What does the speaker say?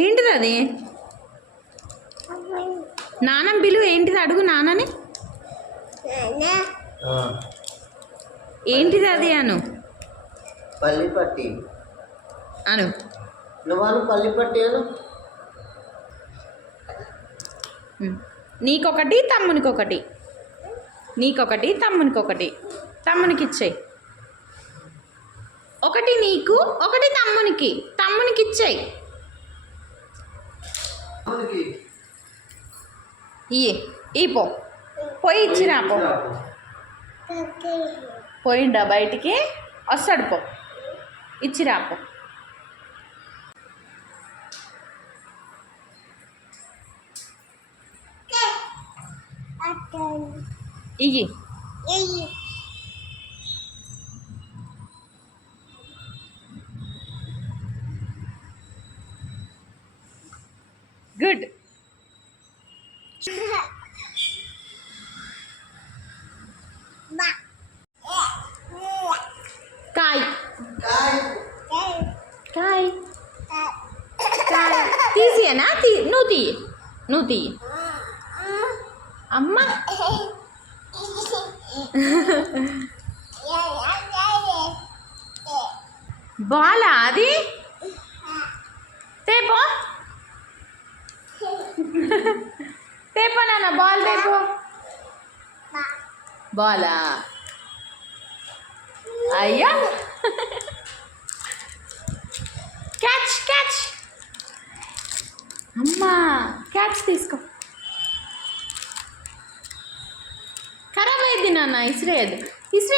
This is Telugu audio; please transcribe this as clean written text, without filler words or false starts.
ఏంటిది అది? నాన్న పిలువు. ఏంటిది అడుగు నాన్నని. ఏంటిది అది అను. పల్లిపట్టి అను. నువ్వు పల్లిపట్టి అను. నీకొకటి తమ్మునికొకటి, నీకొకటి తమ్మునికొకటి. తమ్మునికి ఇచ్చేయి. ఒకటి నీకు ఒకటి తమ్మునికి. తమ్మునికి ఇచ్చేయి. ఇయ్యి ఈ పో పోయి ఇచ్చిరా పో. పోయిండా బయటికి? వస్తాడు పో. ఇచ్చిరా పో. ఇయ్యి. గుడ్. కాయ్ కాయ్ కాయ్ తీసియనా? నువ్వు తీయి, నువ్వు తీయి. అమ్మ బాలా అది? తేపో తేపో నాన్న, బాల్ తేపో. బాలా? అయ్యా క్యాచ్ క్యాచ్. అమ్మా క్యాచ్ తీసుకో. ఖరాబ్ అయింది నాన్న, ఇసిరేయద్దు. ఇసిరే